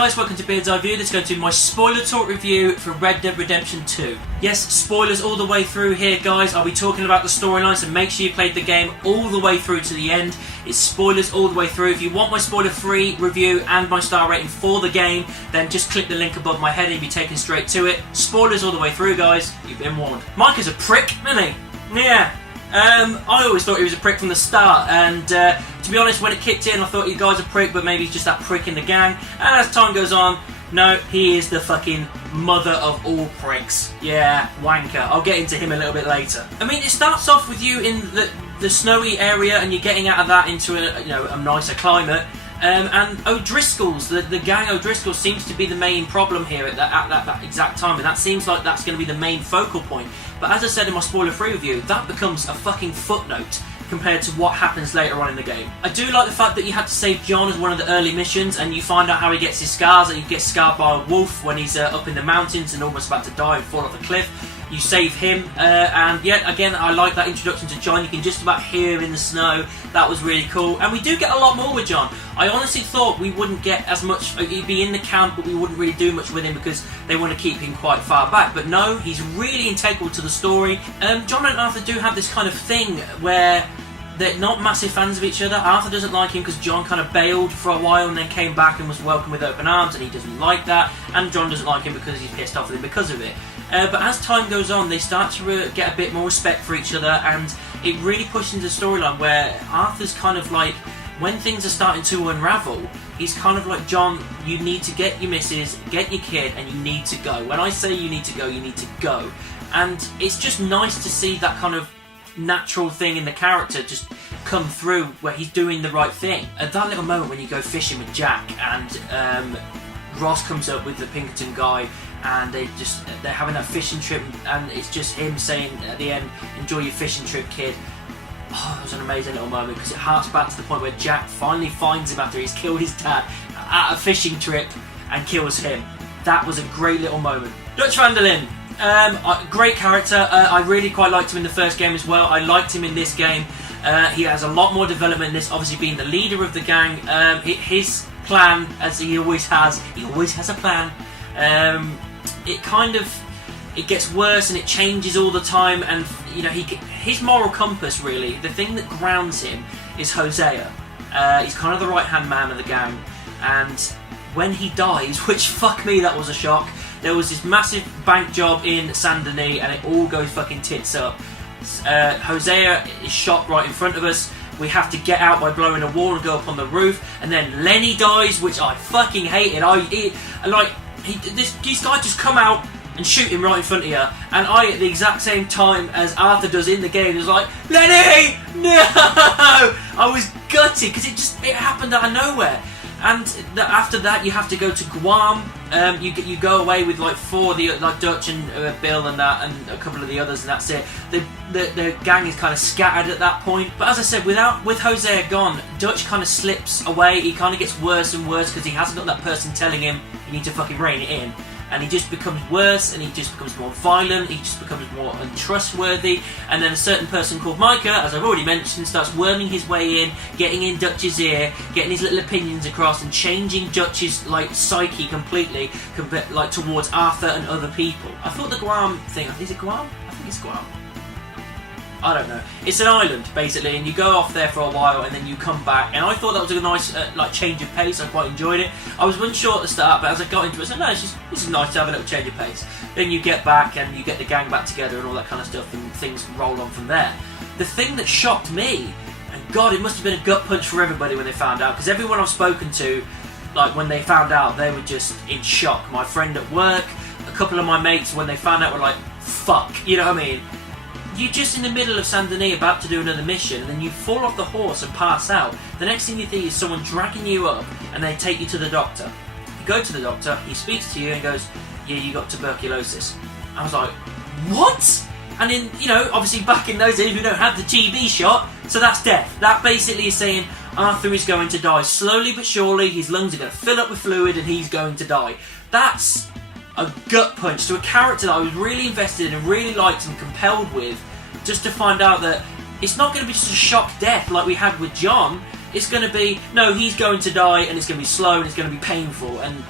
guys, welcome to Beard's Eye View. This is going to be my spoiler talk review for Red Dead Redemption 2. Yes, spoilers all the way through here, guys. I'll be talking about the storyline, so make sure you played the game all the way through to the end. It's spoilers all the way through. If you want my spoiler-free review and my star rating for the game, then just click the link above my head and you'll be taken straight to it. Spoilers all the way through, guys. You've been warned. Micah's a prick, isn't he? Yeah. I always thought he was a prick from the start, and to be honest, when it kicked in, I thought you guys a prick, but maybe he's just that prick in the gang. And as time goes on, no, he is the fucking mother of all pricks. Yeah, wanker. I'll get into him a little bit later. I mean, it starts off with you in the snowy area, and you're getting out of that into a nicer climate. And O'Driscoll's, the gang O'Driscoll seems to be the main problem here at that exact time, and that seems like that's going to be the main focal point. But as I said in my spoiler-free review, that becomes a fucking footnote compared to what happens later on in the game. I do like the fact that you had to save John as one of the early missions, and you find out how he gets his scars, and he gets scarred by a wolf when he's up in the mountains and almost about to die and fall off a cliff. You save him, and yet again, I like that introduction to John. You can just about hear him in the snow. That was really cool, and we do get a lot more with John. I honestly thought we wouldn't get as much. He'd be in the camp, but we wouldn't really do much with him because they want to keep him quite far back. But no, he's really integral to the story. John and Arthur do have this kind of thing where they're not massive fans of each other. Arthur doesn't like him because John kind of bailed for a while and then came back and was welcomed with open arms, and he doesn't like that. And John doesn't like him because he's pissed off with him because of it. But as time goes on, they start to get a bit more respect for each other, and it really pushes into the storyline where Arthur's kind of like, when things are starting to unravel, he's kind of like, John, you need to get your missus, get your kid, and you need to go. When I say you need to go, you need to go. And it's just nice to see that kind of natural thing in the character just come through where he's doing the right thing. At that little moment when you go fishing with Jack and Ross comes up with the Pinkerton guy, and they're having that fishing trip, and it's just him saying at the end, enjoy your fishing trip, kid. Oh, that was an amazing little moment, because it harks back to the point where Jack finally finds him after he's killed his dad at a fishing trip and kills him. That was a great little moment. Dutch van der Linde, great character. I really quite liked him in the first game as well. I liked him in this game. He has a lot more development in this, obviously being the leader of the gang. His plan, as he always has a plan. It gets worse and it changes all the time, and you know, his moral compass, really, the thing that grounds him is Hosea. He's kind of the right-hand man of the gang, and when he dies, which fuck me, that was a shock. There was this massive bank job in Saint Denis and it all goes fucking tits up. Hosea is shot right in front of us. We have to get out by blowing a wall and go up on the roof, and then Lenny dies, which I fucking hated. These guys just come out and shoot him right in front of you, and I, at the exact same time as Arthur does in the game, was like, Lenny, no! I was gutted because it happened out of nowhere. And after that, you have to go to Guam. You go away with like four of the Dutch and Bill and that, and a couple of the others, and that's it. The gang is kind of scattered at that point. But as I said, with Hosea gone, Dutch kind of slips away. He kind of gets worse and worse because he hasn't got that person telling him you need to fucking rein it in. And he just becomes worse, and he just becomes more violent, he just becomes more untrustworthy, and then a certain person called Micah, as I've already mentioned, starts worming his way in, getting in Dutch's ear, getting his little opinions across, and changing Dutch's psyche completely, towards Arthur and other people. I thought the Guam thing, is it Guam? I think it's Guam. I don't know. It's an island, basically, and you go off there for a while and then you come back, and I thought that was a nice change of pace. I quite enjoyed it. I was unsure at the start, but as I got into it, I said, no, this is nice to have a little change of pace. Then you get back and you get the gang back together and all that kind of stuff, and things roll on from there. The thing that shocked me, and God, it must have been a gut punch for everybody when they found out, because everyone I've spoken to, when they found out, they were just in shock. My friend at work, a couple of my mates, when they found out, were like, fuck, you know what I mean? You're just in the middle of Saint Denis about to do another mission, and then you fall off the horse and pass out. The next thing you think is someone dragging you up, and they take you to the doctor. You go to the doctor, he speaks to you and goes, yeah, you got tuberculosis. I was like, what? And in, obviously back in those days we don't have the TB shot, so that's death. That basically is saying Arthur is going to die slowly but surely, his lungs are going to fill up with fluid and he's going to die. That's a gut punch to a character that I was really invested in and really liked and compelled with, just to find out that it's not going to be just a shock death like we had with John. It's going to be, no, he's going to die, and it's going to be slow and it's going to be painful, and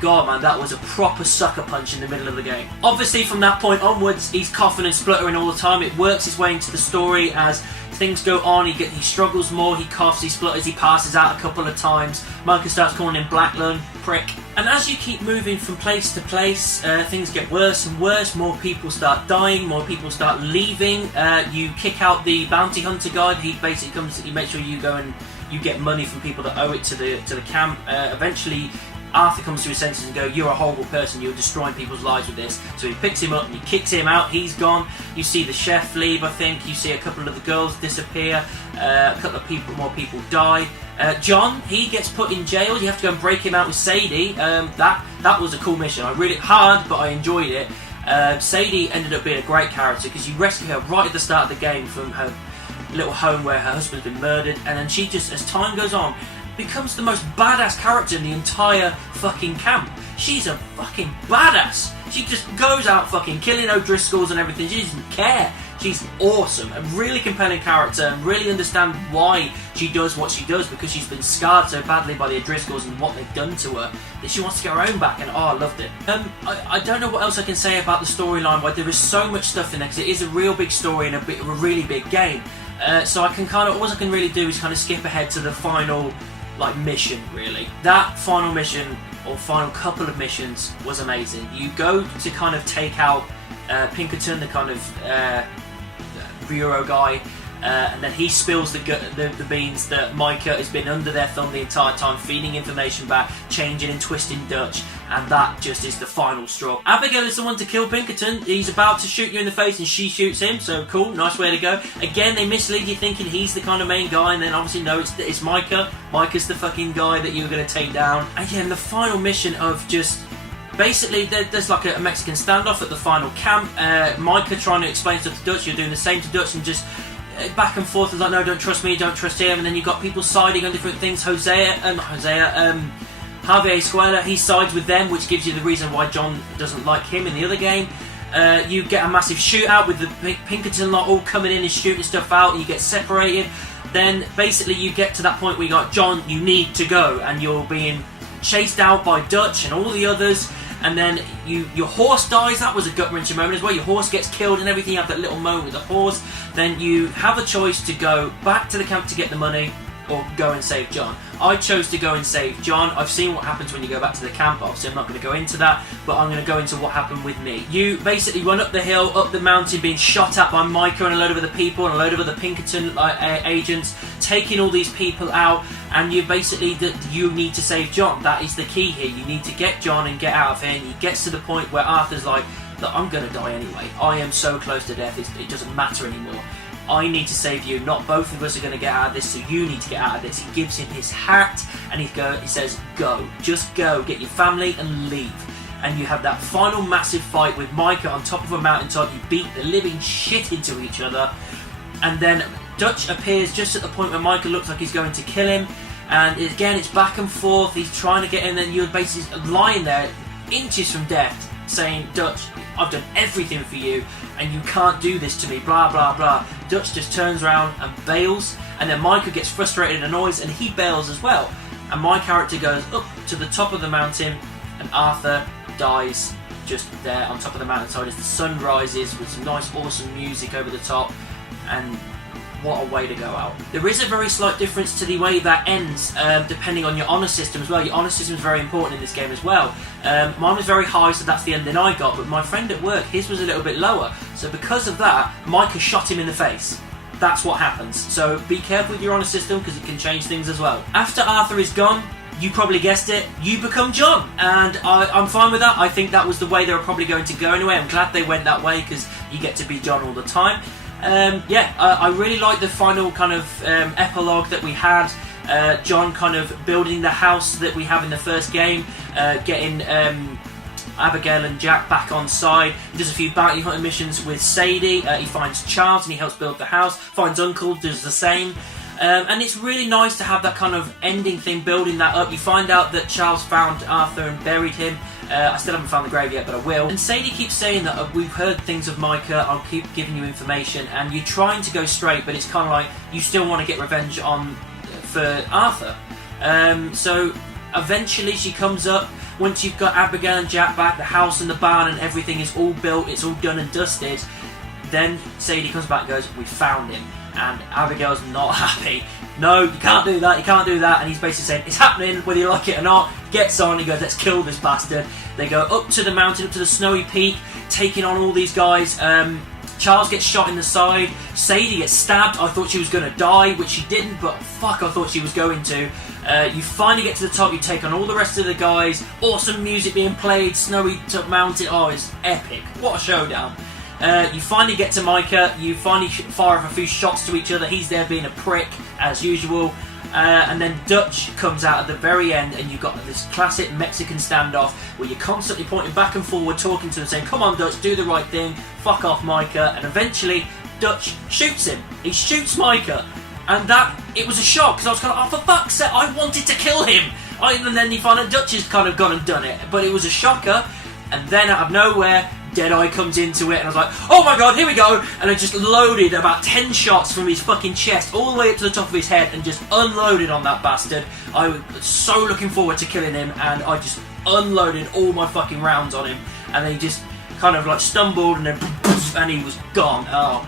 god, man, that was a proper sucker punch in the middle of the game. Obviously, from that point onwards, he's coughing and spluttering all the time. It works its way into the story as things go on. He struggles more, he coughs, he splutters, he passes out a couple of times. Micah starts calling him Black Lung, prick. And as you keep moving from place to place, things get worse and worse. More people start dying, more people start leaving. You kick out the bounty hunter guy. He basically comes, he makes sure you go and you get money from people that owe it to the camp. Eventually, Arthur comes to his senses and goes, "You're a horrible person, you're destroying people's lives with this." So he picks him up and he kicks him out, he's gone. You see the chef leave, I think. You see a couple of the girls disappear. A couple of more people die. John, he gets put in jail. You have to go and break him out with Sadie. That was a cool mission. I really hard, but I enjoyed it. Sadie ended up being a great character because you rescue her right at the start of the game from her little home where her husband's been murdered, and then she just, as time goes on, becomes the most badass character in the entire fucking camp. She's a fucking badass. She just goes out fucking killing O'Driscolls and everything. She doesn't care. She's awesome. A really compelling character, and really understand why she does what she does, because she's been scarred so badly by the O'Driscolls and what they've done to her that she wants to get her own back, and I loved it. I don't know what else I can say about the storyline, but there is so much stuff in there because it is a real big story and a really big game. So I can all I can really do is kind of skip ahead to the final mission, really. That final mission, or final couple of missions, was amazing. You go to kind of take out Pinkerton, the kind of bureau guy, and then he spills the beans that Micah has been under their thumb the entire time, feeding information back, changing and twisting Dutch, and that just is the final straw. Abigail is the one to kill Pinkerton. He's about to shoot you in the face and she shoots him, so cool, nice way to go. Again, they mislead you thinking he's the kind of main guy, and then obviously no, it's Micah. Micah's the fucking guy that you're going to take down. And yeah, and the final mission of just... Basically, there's like a Mexican standoff at the final camp. Micah trying to explain stuff to Dutch, you're doing the same to Dutch, and just back and forth, like, no, don't trust me, don't trust him. And then you've got people siding on different things. Javier Escuela, he sides with them, which gives you the reason why John doesn't like him in the other game. You get a massive shootout with the Pinkerton lot all coming in and shooting stuff out, and you get separated. Then basically you get to that point where you got, John, you need to go, and you're being chased out by Dutch and all the others. And then your horse dies. That was a gut-wrenching moment as well. Your horse gets killed and everything. You have that little moment with the horse. Then you have a choice to go back to the camp to get the money, or go and save John. I chose to go and save John. I've seen what happens when you go back to the camp. Obviously, I'm not going to go into that, but I'm going to go into what happened with me. You basically run up the hill, up the mountain, being shot at by Micah and a load of other people and a load of other Pinkerton agents, taking all these people out, and you basically, you need to save John. That is the key here. You need to get John and get out of here, and he gets to the point where Arthur's like, look, I'm going to die anyway. I am so close to death, it doesn't matter anymore. I need to save you. Not both of us are going to get out of this, so you need to get out of this. He gives him his hat, and he says, go. Just go. Get your family and leave. And you have that final massive fight with Micah on top of a mountaintop. You beat the living shit into each other. And then Dutch appears just at the point where Micah looks like he's going to kill him. And again, it's back and forth. He's trying to get in, and you're basically lying there, inches from death, saying, Dutch, I've done everything for you, and you can't do this to me, blah, blah, blah. Dutch just turns around and bails, and then Micah gets frustrated and annoys, and he bails as well. And my character goes up to the top of the mountain, and Arthur dies just there on top of the mountainside as the sun rises with some nice, awesome music over the top, and what a way to go out. There is a very slight difference to the way that ends, depending on your honour system as well. Your honour system is very important in this game as well. Mine was very high, so that's the ending I got, but my friend at work, his was a little bit lower. So because of that, Micah shot him in the face. That's what happens. So be careful with your honour system, because it can change things as well. After Arthur is gone, you probably guessed it, you become John. And I'm fine with that. I think that was the way they were probably going to go anyway. I'm glad they went that way, because you get to be John all the time. I really like the final kind of epilogue that we had. John kind of building the house that we have in the first game, getting Abigail and Jack back on side. He does a few bounty hunting missions with Sadie. He finds Charles and he helps build the house. Finds Uncle, does the same. And it's really nice to have that kind of ending thing, building that up. You find out that Charles found Arthur and buried him. I still haven't found the grave yet, but I will. And Sadie keeps saying that we've heard things of Micah, I'll keep giving you information, and you're trying to go straight, but it's kind of like you still want to get revenge for Arthur. So eventually she comes up once you've got Abigail and Jack back, the house and the barn and everything is all built, it's all done and dusted, then Sadie comes back and goes, we found him. And Abigail's not happy. No, you can't do that, you can't do that. And he's basically saying, it's happening, whether you like it or not. Gets on, he goes, let's kill this bastard. They go up to the mountain, up to the snowy peak, taking on all these guys. Charles gets shot in the side. Sadie gets stabbed. I thought she was going to die, which she didn't, but fuck, I thought she was going to. You finally get to the top, you take on all the rest of the guys. Awesome music being played, snowy mountain. Oh, it's epic. What a showdown. You finally get to Micah, you finally fire off a few shots to each other. He's there being a prick, as usual. And then Dutch comes out at the very end, and you've got this classic Mexican standoff where you're constantly pointing back and forward, talking to him, saying, come on Dutch, do the right thing, fuck off Micah. And eventually Dutch shoots him. He shoots Micah. And it was a shock, because I was kind of, oh, for fuck's sake, I wanted to kill him. And then you find out Dutch has kind of gone and done it. But it was a shocker. And then out of nowhere, Deadeye comes into it, and I was like, oh my god, here we go. And I just loaded about 10 shots from his fucking chest all the way up to the top of his head and just unloaded on that bastard. I was so looking forward to killing him, and I just unloaded all my fucking rounds on him. And then he just kind of like stumbled, and then and he was gone. Oh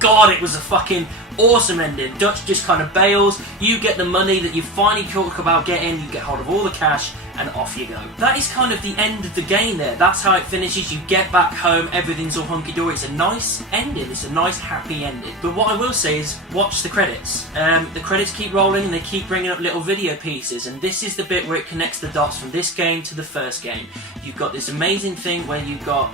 god, it was a fucking awesome ending. Dutch just kind of bails. You get the money that you finally talk about getting. You get hold of all the cash, and off you go. That is kind of the end of the game there. That's how it finishes. You get back home, everything's all hunky-dory. It's a nice ending. It's a nice, happy ending. But what I will say is, watch the credits. The credits keep rolling, and they keep bringing up little video pieces, and this is the bit where it connects the dots from this game to the first game. You've got this amazing thing where you've got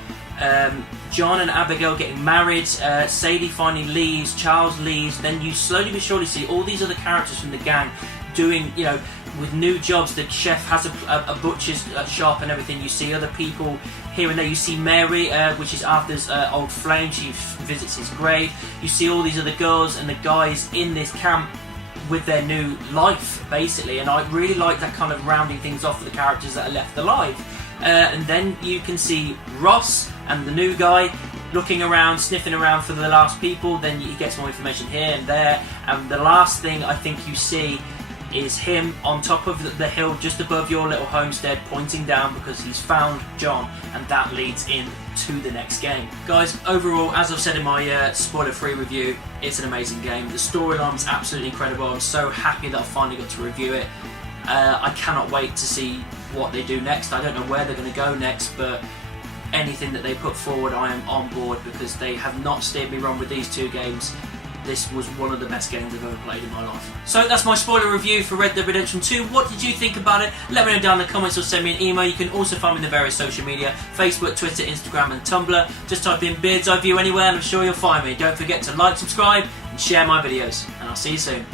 John and Abigail getting married, Sadie finally leaves, Charles leaves, then you slowly but surely see all these other characters from the gang doing, you know, with new jobs. The chef has a butcher's shop and everything. You see other people here and there. You see Mary, which is Arthur's old flame. She visits his grave. You see all these other girls and the guys in this camp with their new life, basically. And I really like that kind of rounding things off for the characters that are left alive. And then you can see Ross and the new guy looking around, sniffing around for the last people. Then he gets more information here and there. And the last thing I think you see is him on top of the hill just above your little homestead, pointing down because he's found John, and that leads in to the next game. Guys, overall, as I've said in my spoiler-free review, it's an amazing game. The storyline is absolutely incredible. I'm so happy that I finally got to review it. I cannot wait to see what they do next. I don't know where they're going to go next, but anything that they put forward, I am on board, because they have not steered me wrong with these two games. This was one of the best games I've ever played in my life. So that's my spoiler review for Red Dead Redemption 2. What did you think about it? Let me know down in the comments or send me an email. You can also find me in the various social media, Facebook, Twitter, Instagram and Tumblr. Just type in Beard's Eye View anywhere and I'm sure you'll find me. Don't forget to like, subscribe and share my videos. And I'll see you soon.